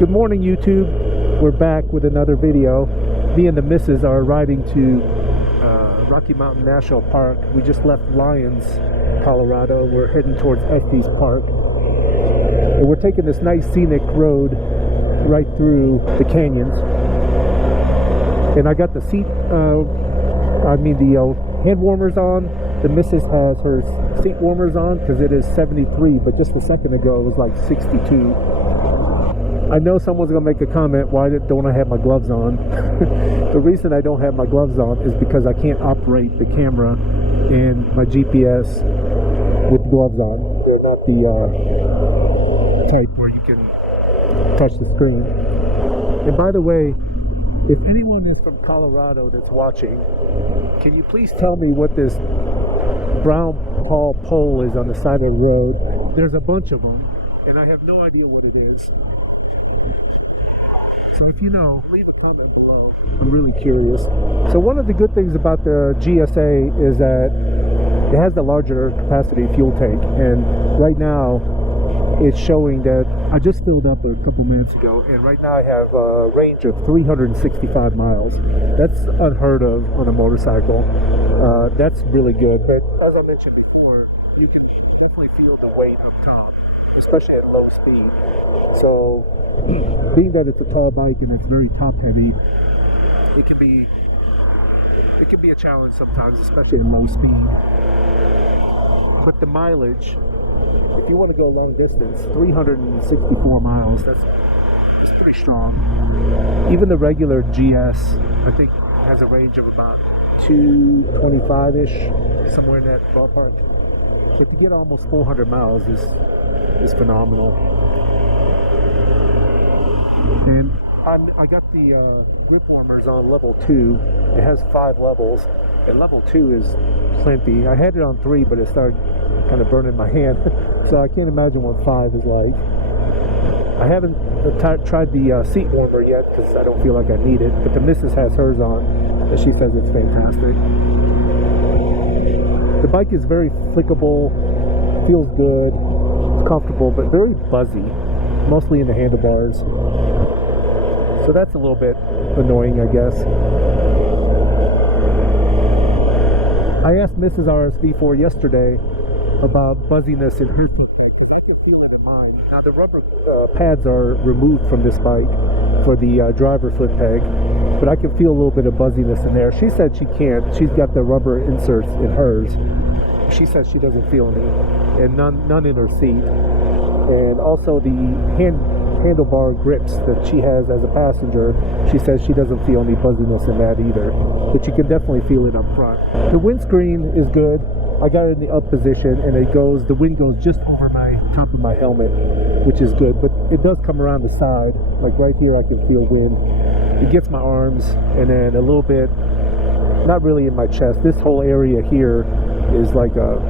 Good morning, YouTube. We're back with another video. Me and the missus are riding to Rocky Mountain National Park. We just left Lyons, Colorado. We're heading towards Estes Park. And we're taking this nice scenic road right through the canyons. And I got the hand warmers on. The missus has her seat warmers on because it is 73, but just a second ago it was like 62. I know someone's going to make a comment, why don't I have my gloves on? The reason I don't have my gloves on is because I can't operate the camera and my GPS with gloves on. They're not the type where you can touch the screen. And by the way, if anyone is from Colorado that's watching, can you please tell me what this brown tall pole is on the side of the road? There's a bunch of them, and I have no idea what it is. So if you know, leave a comment below. I'm really curious. So one of the good things about the GSA is that it has the larger capacity fuel tank, and right now it's showing that I just filled up a couple minutes ago, and right now I have a range of 365 miles. That's unheard of on a motorcycle. That's really good, but as I mentioned before, you can definitely feel the weight up top, especially at low speed. So being that it's a tall bike and it's very top heavy, it can be a challenge sometimes, especially in low speed. But the mileage, if you want to go long distance, 364 miles, that's pretty strong. Even the regular GS, I think, has a range of about 225-ish, somewhere in that ballpark. So to get almost 400 miles is phenomenal. And I got the grip warmers on level 2. It has 5 levels, and level 2 is plenty. I had it on 3, but it started kind of burning my hand, so I can't imagine what 5 is like. I haven't tried the seat warmer yet because I don't feel like I need it, but the missus has hers on, and she says it's fantastic. The bike is very flickable, feels good, comfortable, but very buzzy, mostly in the handlebars. So that's a little bit annoying, I guess. I asked Mrs. RSV4 yesterday about buzziness in her foot peg. I can feel it in mine. Now the rubber pads are removed from this bike for the driver foot peg, but I can feel a little bit of buzziness in there. She said she can't. She's got the rubber inserts in hers. She says she doesn't feel any, and none in her seat. And also the handlebar grips that she has as a passenger, she says she doesn't feel any buzziness in that either, but you can definitely feel it up front. The windscreen is good. I got it in the up position, and the wind goes just over my top of my helmet, which is good, but it does come around the side. Like right here I can feel wind. It gets my arms, and then a little bit, not really in my chest. This whole area here is like a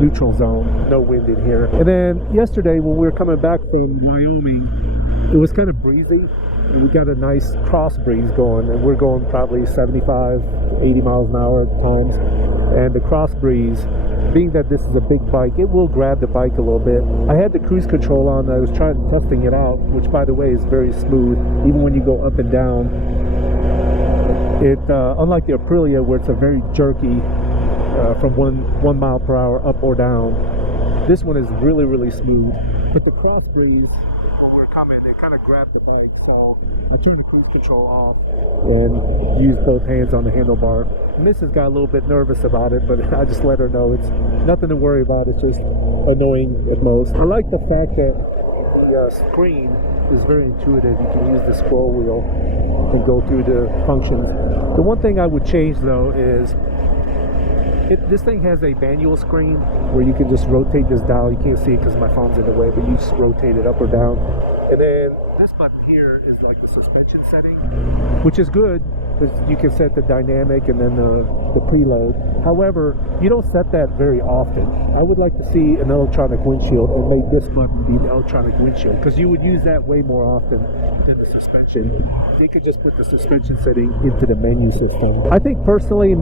neutral zone, no wind in here. And then yesterday when we were coming back from Wyoming, it was kind of breezy, and we got a nice cross breeze going, and we're going probably 75, 80 miles an hour at times. And the cross breeze, being that this is a big bike, it will grab the bike a little bit. I had the cruise control on. I was testing it out, which by the way is very smooth, even when you go up and down. It unlike the Aprilia, where it's a very jerky from 1 mile per hour up or down, this one is really, really smooth. But the cross breeze, they kind of grabbed the bike, so I turned the cruise control off and used both hands on the handlebar. Mrs. got a little bit nervous about it, but I just let her know it's nothing to worry about. It's just annoying at most. I like the fact that the screen is very intuitive. You can use the scroll wheel and go through the functions. The one thing I would change though is this thing has a manual screen where you can just rotate this dial. You can't see it because my phone's in the way, but you just rotate it up or down. And then this button here is like the suspension setting, which is good because you can set the dynamic and then the preload. However, you don't set that very often. I would like to see an electronic windshield and make this button be the electronic windshield, because you would use that way more often than the suspension. They could just put the suspension setting into the menu system. I think personally,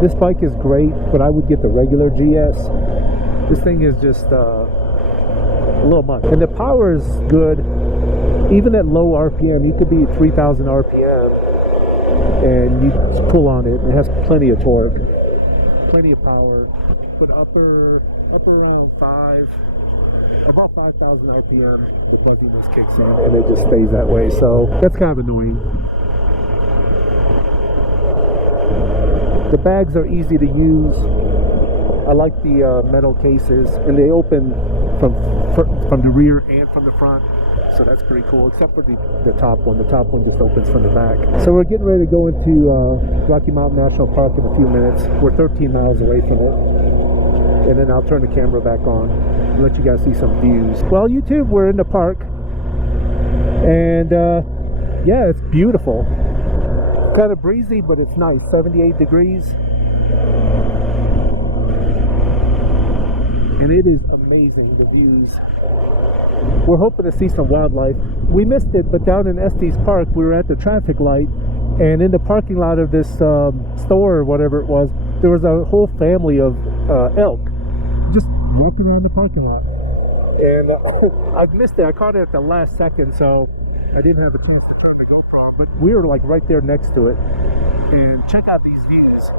this bike is great, but I would get the regular GS. This thing is just a little much. And the power is good. Even at low RPM, you could be 3,000 RPM and you just pull on it. It has plenty of torque, plenty of power. But upper about 5,000 RPM, the bugginess kicks in and it just stays that way. So that's kind of annoying. The bags are easy to use. I like the metal cases, and they open from the rear and from the front, so that's pretty cool, except for the top one. The top one just opens from the back. So we're getting ready to go into Rocky Mountain National Park in a few minutes. We're 13 miles away from it, and then I'll turn the camera back on and let you guys see some views. Well, YouTube, we're in the park, and yeah, it's beautiful. Kind of breezy, but it's nice. 78 degrees. And it is amazing, the views. We're hoping to see some wildlife. We missed it, but down in Estes Park, we were at the traffic light, and in the parking lot of this store or whatever it was, there was a whole family of elk just walking around the parking lot. And I missed it. I caught it at the last second, so I didn't have a chance to turn the GoPro on, but we were like right there next to it. And check out these views.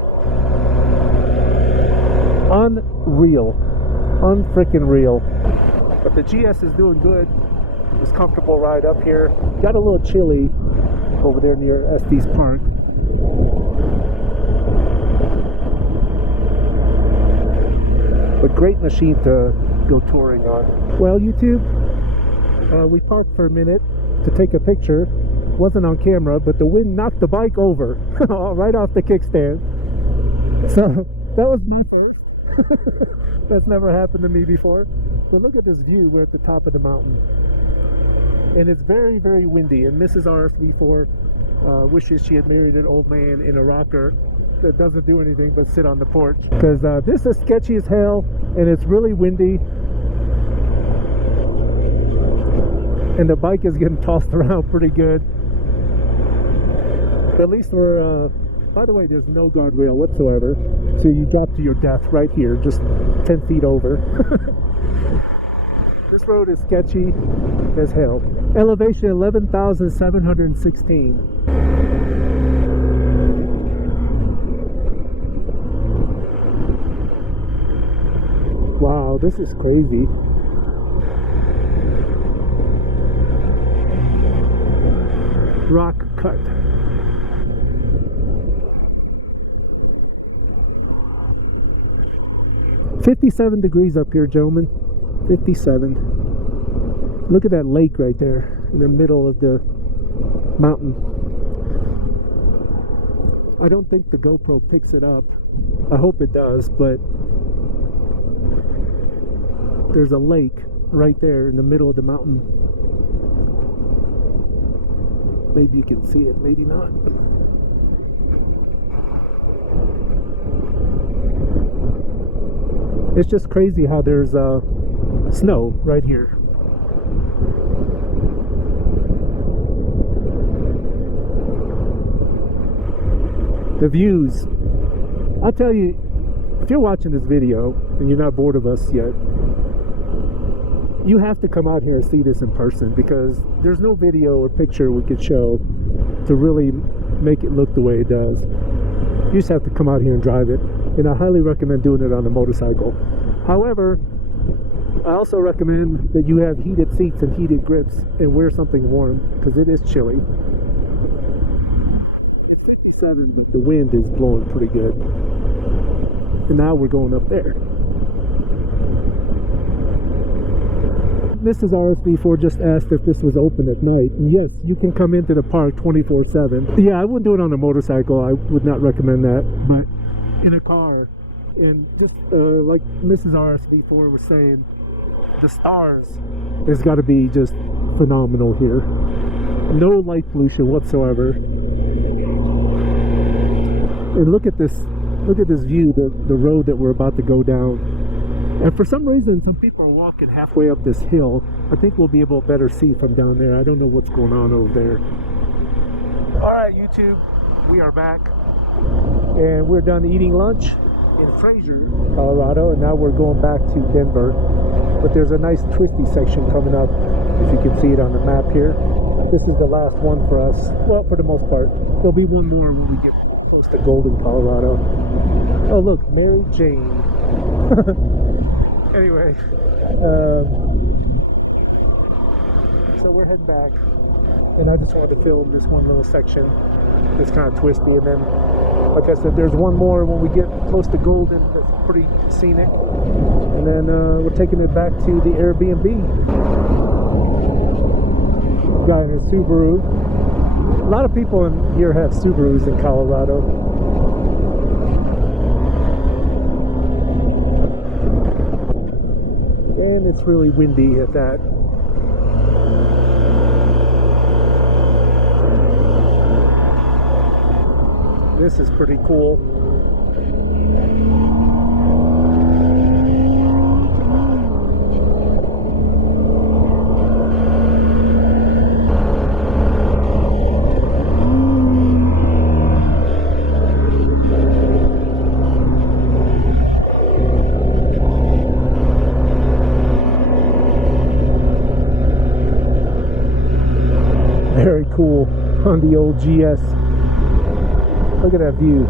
Unreal. Unfreaking real. But the GS is doing good. It's a comfortable ride up here. Got a little chilly over there near Estes Park. But great machine to go touring on. Well, YouTube, we parked for a minute to take a picture. Wasn't on camera, but the wind knocked the bike over right off the kickstand. So that was my favorite. That's never happened to me before. But look at this view. We're at the top of the mountain, and it's very, very windy. And Mrs. RSV4 wishes she had married an old man in a rocker that doesn't do anything but sit on the porch, because this is sketchy as hell, and it's really windy, and the bike is getting tossed around pretty good. But at least we're by the way, there's no guardrail whatsoever, so you drop to your death right here, just 10 feet over. This road is sketchy as hell. Elevation 11,716. Wow, this is crazy. Rock cut. $57 degrees up here, gentlemen. 57. Look at that lake right there in the middle of the mountain. I don't think the GoPro picks it up. I hope it does, but there's a lake right there in the middle of the mountain. Maybe you can see it, maybe not. It's just crazy how there's snow right here. The views. I'll tell you, if you're watching this video and you're not bored of us yet, you have to come out here and see this in person, because there's no video or picture we could show to really make it look the way it does. You just have to come out here and drive it, and I highly recommend doing it on a motorcycle. However, I also recommend that you have heated seats and heated grips and wear something warm, because it is chilly. 57, but the wind is blowing pretty good. And now we're going up there. Mrs. RSV4 just asked if this was open at night. And yes, you can come into the park 24/7. Yeah, I wouldn't do it on a motorcycle. I would not recommend that. But in a car, and just like Mrs. RSV4 was saying, the stars has got to be just phenomenal here. No light pollution whatsoever. And look at this view, the road that we're about to go down. And for some reason, some people are walking halfway up this hill. I think we'll be able to better see from down there. I don't know what's going on over there. All right, YouTube, we are back. And we're done eating lunch in Fraser, Colorado. And now we're going back to Denver. But there's a nice twisty section coming up if you can see it on the map here. This is the last one for us, well, for the most part. There'll be one more when we get close to Golden, Colorado. Oh look, Mary Jane. Anyway, so we're heading back, and I just wanted to film this one little section. It's kind of twisty, and then, like I said, there's one more when we get close to Golden that's pretty scenic, and then we're taking it back to the Airbnb. Guy in his Subaru. A lot of people in here have Subarus in Colorado. And it's really windy at that. This is pretty cool. Very cool on the old GS. Look at that view.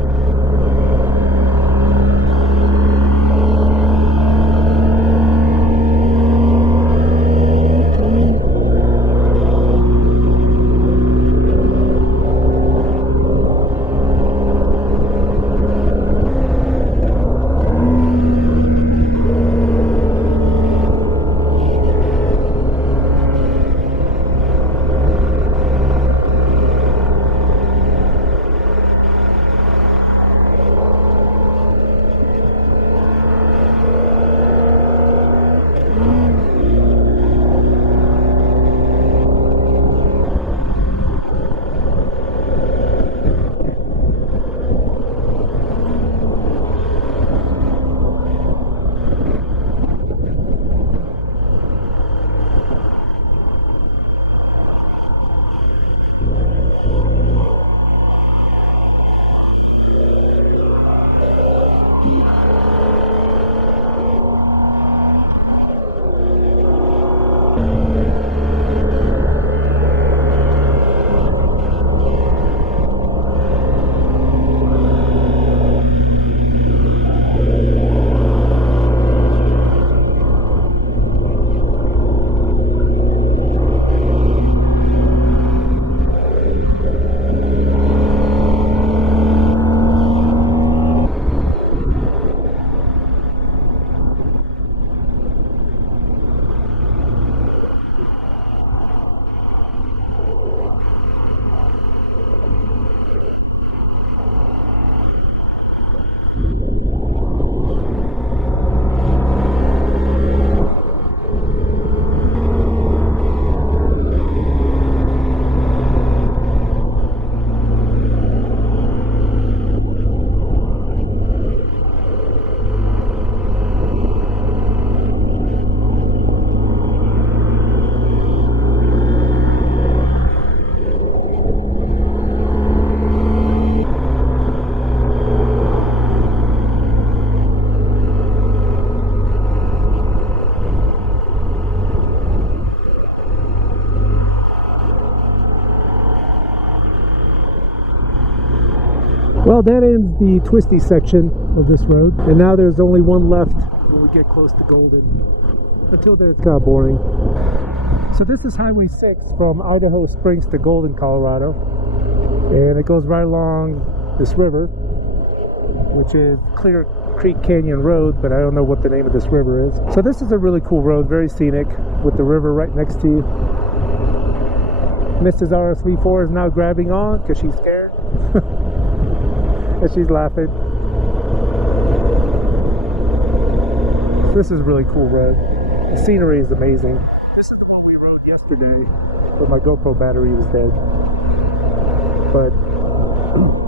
Well, that ends the twisty section of this road, and now there's only one left when we get close to Golden. Until then, it's kind of boring. So this is Highway 6 from Idaho Springs to Golden, Colorado, and it goes right along this river, which is Clear Creek Canyon Road, but I don't know what the name of this river is. So this is a really cool road, very scenic, with the river right next to you. Mrs. RS-V4 is now grabbing on because she's scared. And she's laughing. So this is a really cool road. The scenery is amazing. This is the one we rode yesterday, but my GoPro battery was dead. But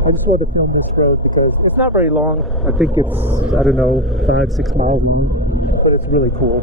I just wanted to film this road because it's not very long. I think it's, I don't know, 5-6 miles long, but it's really cool.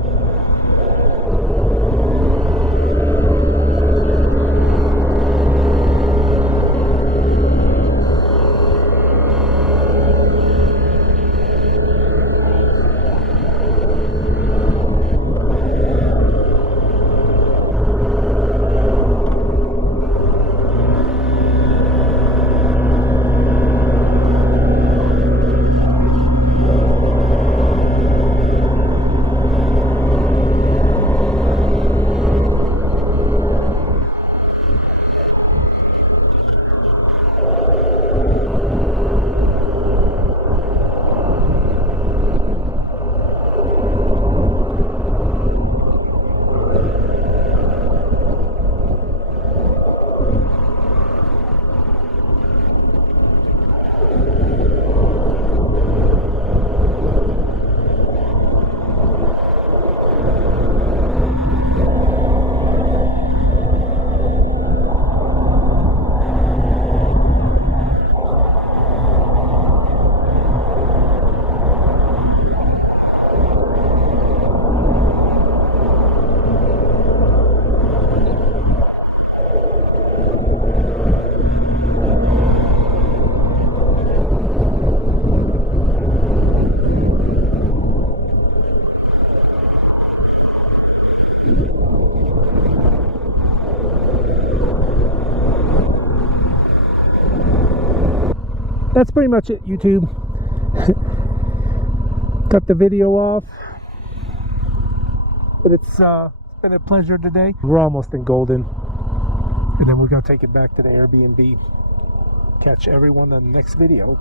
that's pretty much it, YouTube. Cut the video off, but it's been a pleasure today. We're almost in Golden, and then we're gonna take it back to the Airbnb. Catch everyone on the next video.